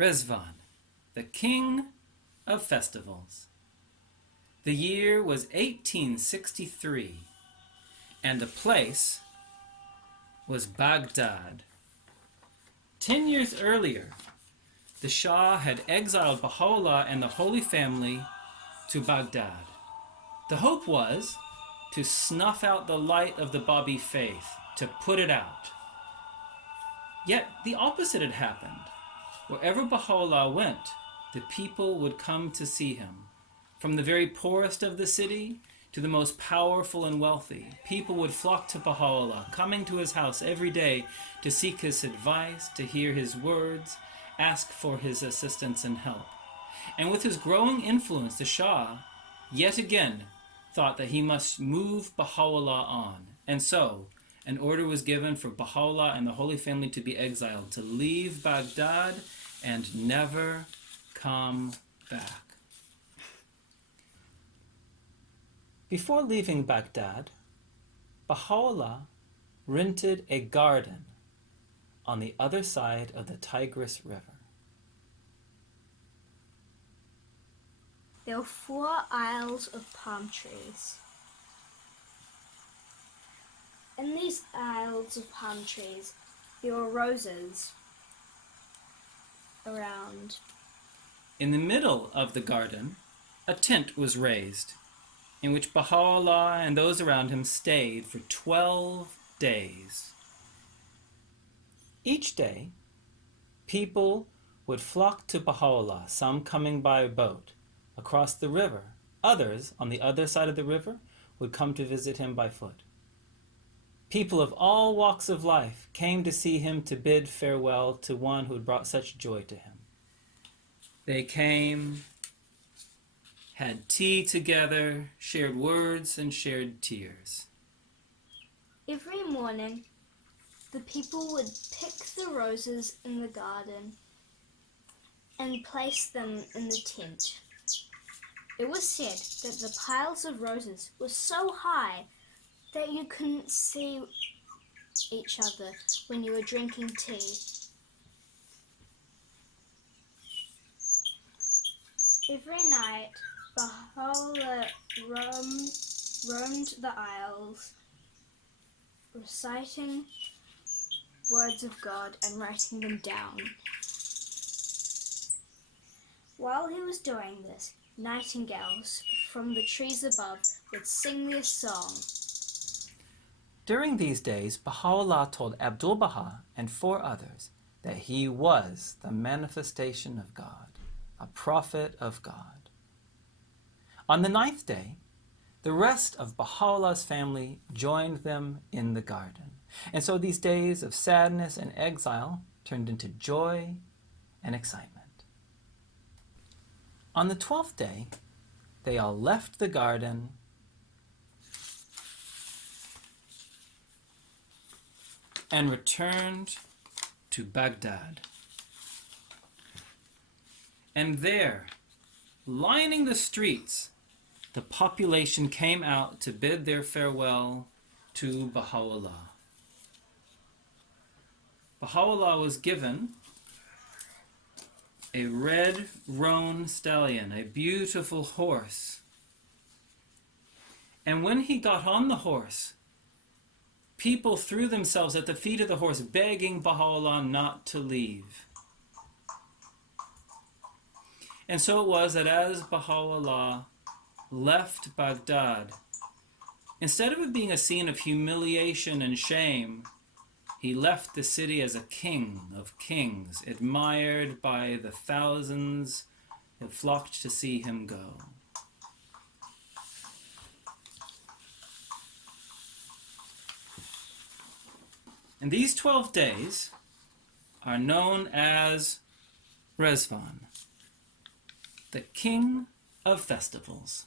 Riḍván, the king of festivals. The year was 1863, and the place was Baghdad. 10 years earlier, the Shah had exiled Baha'u'llah and the Holy Family to Baghdad. The hope was to snuff out the light of the Bahá'í faith, to put it out. Yet the opposite had happened. Wherever Baha'u'llah went, the people would come to see him. From the very poorest of the city to the most powerful and wealthy, people would flock to Baha'u'llah, coming to his house every day to seek his advice, to hear his words, ask for his assistance and help. And with his growing influence, the Shah, yet again, thought that he must move Baha'u'llah on. And so, an order was given for Baha'u'llah and the Holy Family to be exiled, to leave Baghdad and never come back. Before leaving Baghdad, Baha'u'llah rented a garden on the other side of the Tigris River. There were 4 aisles of palm trees. In these aisles of palm trees, there were roses around. In the middle of the garden, a tent was raised, in which Baha'u'llah and those around him stayed for 12 days. Each day, people would flock to Baha'u'llah, some coming by boat across the river. Others, on the other side of the river, would come to visit him by foot. People of all walks of life came to see him, to bid farewell to one who had brought such joy to him. They came, had tea together, shared words and shared tears. Every morning, the people would pick the roses in the garden and place them in the tent. It was said that the piles of roses were so high that you couldn't see each other when you were drinking tea. Every night, Baha'u'llah roamed the aisles, reciting words of God and writing them down. While he was doing this, nightingales from the trees above would sing their song. During these days, Baha'u'llah told Abdu'l-Baha and 4 others that he was the manifestation of God, a prophet of God. On the 9th day, the rest of Baha'u'llah's family joined them in the garden. And so these days of sadness and exile turned into joy and excitement. On the 12th day, they all left the garden and returned to Baghdad. And there, lining the streets, the population came out to bid their farewell to Baha'u'llah. Baha'u'llah was given a red roan stallion, a beautiful horse. And when he got on the horse, people threw themselves at the feet of the horse, begging Baha'u'llah not to leave. And so it was that as Baha'u'llah left Baghdad, instead of it being a scene of humiliation and shame, he left the city as a king of kings, admired by the thousands that flocked to see him go. And these 12 days are known as Riḍván, the king of festivals.